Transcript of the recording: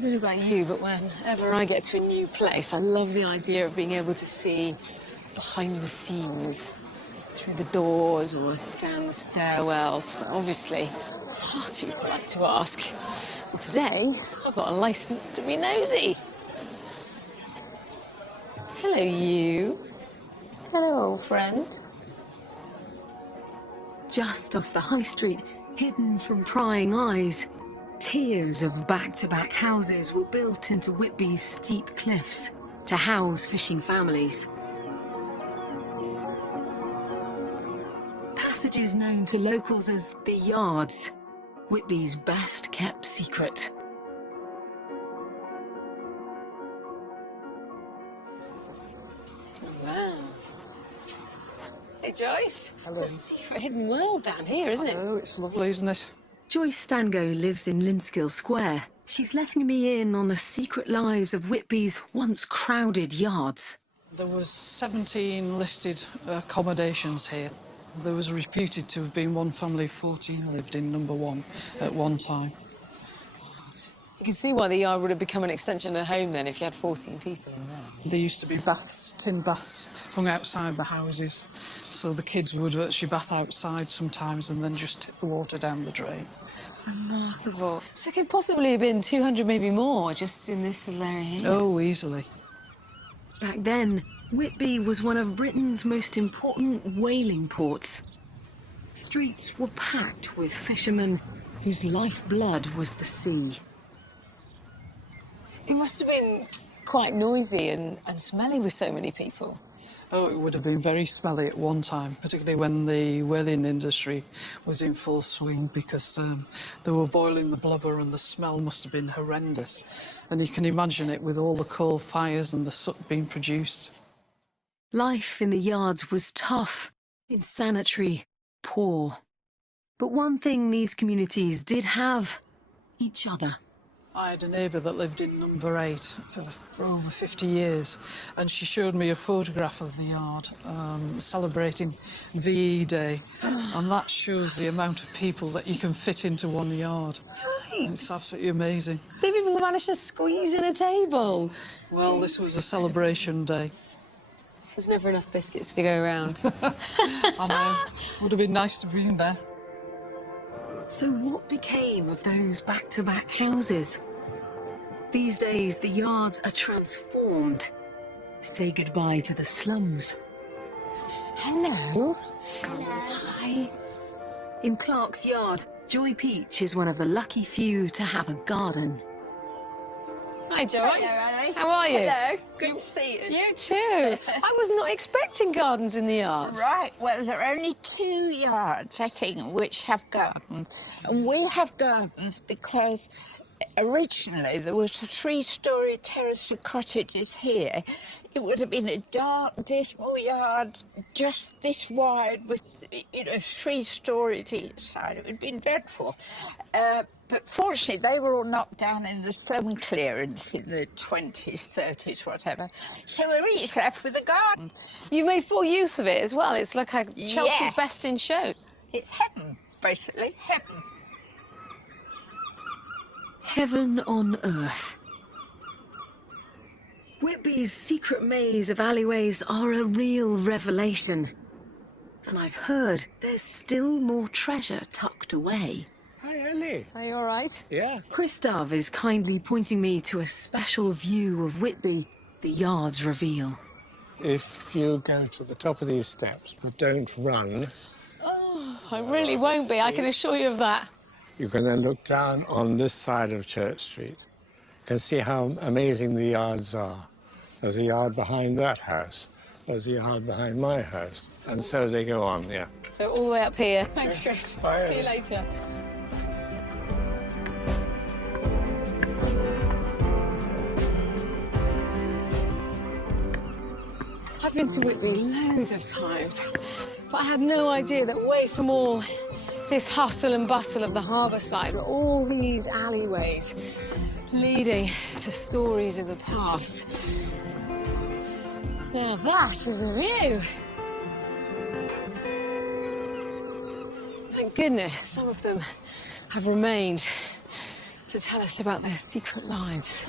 I don't know about you, but whenever I get to a new place, I love the idea of being able to see behind the scenes, through the doors or down the stairwells. But obviously, far too polite to ask. Well, today, I've got a licence to be nosy. Hello, you. Hello, old friend. Just off the high street, hidden from prying eyes, tiers of back-to-back houses were built into Whitby's steep cliffs to house fishing families. Passages known to locals as the Yards, Whitby's best-kept secret. Wow. Hey, Joyce. Hello. It's a secret hidden world down here, isn't it? Oh, it's lovely, isn't it? Joyce Stango lives in Linskill Square. She's letting me in on the secret lives of Whitby's once crowded yards. There was 17 listed accommodations here. There was reputed to have been one family of 14 lived in number 1 at one time. You can see why the yard would have become an extension of the home then if you had 14 people in there. There used to be baths, tin baths, hung outside the houses, so the kids would actually bath outside sometimes and then just tip the water down the drain. Remarkable. So there could possibly have been 200, maybe more, just in this little area here. Oh, easily. Back then, Whitby was one of Britain's most important whaling ports. Streets were packed with fishermen whose lifeblood was the sea. It must have been quite noisy and smelly with so many people. Oh, it would have been very smelly at one time, particularly when the whaling industry was in full swing, because they were boiling the blubber and the smell must have been horrendous. And you can imagine it with all the coal fires and the soot being produced. Life in the yards was tough, insanitary, poor. But one thing these communities did have: each other. I had a neighbour that lived in number 8 for over 50 years, and she showed me a photograph of the yard celebrating VE Day, and that shows the amount of people that you can fit into one yard. Right. It's absolutely amazing. They've even managed to squeeze in a table. Well, this was a celebration day. There's never enough biscuits to go around. I know. Would have been nice to be in there. So what became of those back-to-back houses? These days, the yards are transformed. Say goodbye to the slums. Hello. Hi. In Clark's yard, Joy Peach is one of the lucky few to have a garden. Hi, Joy. Hello, Annie. How are you? Hello. Good to see you. You too. I was not expecting gardens in the yards. Right, well, there are only 2 yards, I think, which have gardens. And we have gardens because originally there was a 3-storey terrace of cottages here. It would have been a dark, dismal yard, just this wide with, 3 stories each side. It would have been dreadful. But fortunately, they were all knocked down in the slum clearance in the 20s, 30s, whatever. So we're each left with a garden. You made full use of it as well. It's like a Chelsea Yes. Best in Show. It's heaven, basically, heaven. Heaven on earth. Whitby's secret maze of alleyways are a real revelation. And I've heard there's still more treasure tucked away. Hi, Ellie. Are you all right? Yeah. Christoph is kindly pointing me to a special view of Whitby the yards reveal. If you go to the top of these steps, but don't run, I really won't be, I can assure you of that. you can then look down on this side of Church Street. You can see how amazing the yards are. There's a yard behind that house. There's a yard behind my house. And so they go on, yeah. So all the way up here. Thanks, Chris. Bye. See you later. I've been to Whitby loads of times, but I had no idea that away from all this hustle and bustle of the harbour side were all these alleyways leading to stories of the past. Now that is a view. Thank goodness some of them have remained. to tell us about their secret lives.